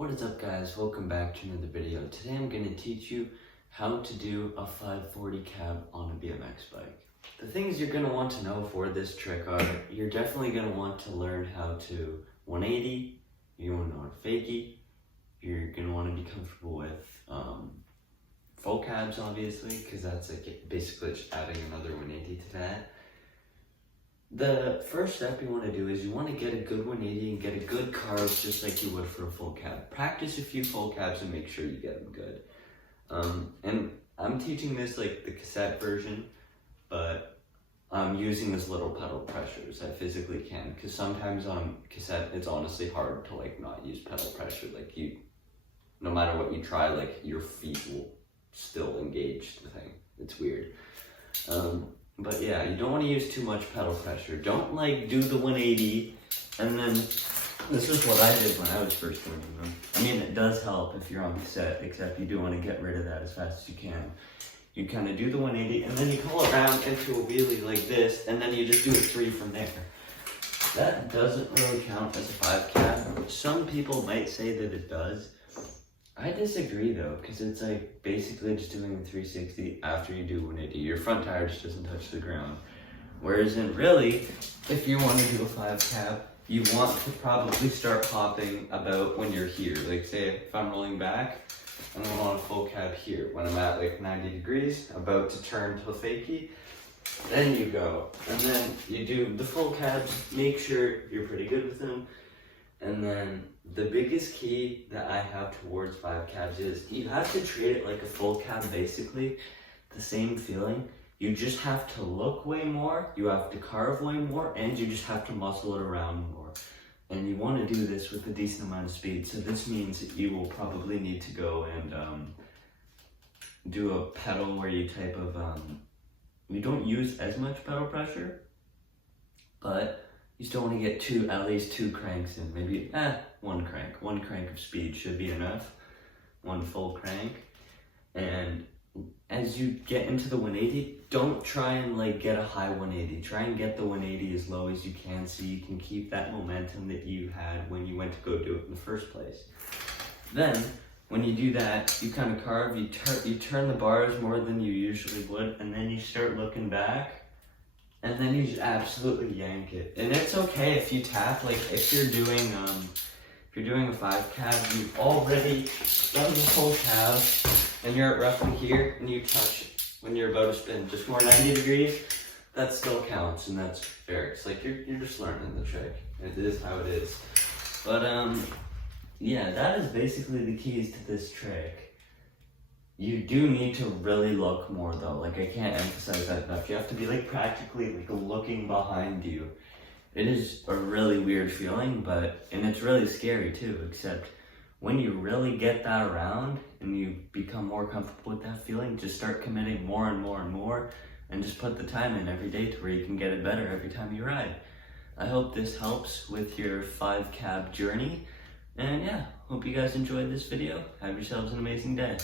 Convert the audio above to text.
What is up guys, welcome back to another video. Today I'm going to teach you how to do a 540 cab on a BMX bike. The things you're going to want to know for this trick are, you're definitely going to want to learn how to 180, you want to know how to fakie, you're going to want to be comfortable with full cabs obviously, because that's like basically just adding another 180 to that. The first step you want to do is you want to get a good 180 and get a good carve just like you would for a full cab. Practice a few full cabs and make sure you get them good. And I'm teaching this like the cassette version, but I'm using as little pedal pressure as I physically can, because sometimes on cassette it's honestly hard to like not use pedal pressure. Like no matter what you try, like your feet will still engage the thing. It's weird. But yeah, you don't want to use too much pedal pressure. Don't like do the 180 and then, this is what I did when I was first doing them. I mean, it does help if you're on cassette, except you do want to get rid of that as fast as you can. You kind of do the 180 and then you pull around into a wheelie like this, and then you just do a 3 from there. That doesn't really count as a 5 cab. Some people might say that it does. I disagree though, because it's like basically just doing a 360 after you do 180. Your front tire just doesn't touch the ground. Whereas in really, if you want to do a 5 cab, you want to probably start hopping about when you're here. Like say if I'm rolling back, and I'm on a full cab here. When I'm at like 90 degrees, about to turn to a fakie, then you go. And then you do the full cabs, make sure you're pretty good with them. And then the biggest key that I have towards 5 cabs is you have to treat it like a full cab, basically the same feeling. You just have to look way more, you have to carve way more, and you just have to muscle it around more. And you want to do this with a decent amount of speed. So this means that you will probably need to go and do a pedal where you type of, you don't use as much pedal pressure, but you still want to get at least two cranks in, maybe one crank. One crank of speed should be enough, one full crank. And as you get into the 180, don't try and like get a high 180. Try and get the 180 as low as you can so you can keep that momentum that you had when you went to go do it in the first place. Then, when you do that, you kind of carve, you turn the bars more than you usually would, and then you start looking back. And then you just absolutely yank it. And it's okay if you tap, like if you're doing a 5 cab, you've already done the whole cab, and you're at roughly here, and you touch when you're about to spin just more 90 degrees, that still counts, and that's fair. It's like you're just learning the trick. It is how it is. But yeah, that is basically the keys to this trick. You do need to really look more though, like I can't emphasize that enough. You have to be like practically like looking behind you. It is a really weird feeling, and it's really scary too, except when you really get that around and you become more comfortable with that feeling, just start committing more and more and more, and just put the time in every day to where you can get it better every time you ride. I hope this helps with your 5 cab journey, and yeah, hope you guys enjoyed this video. Have yourselves an amazing day.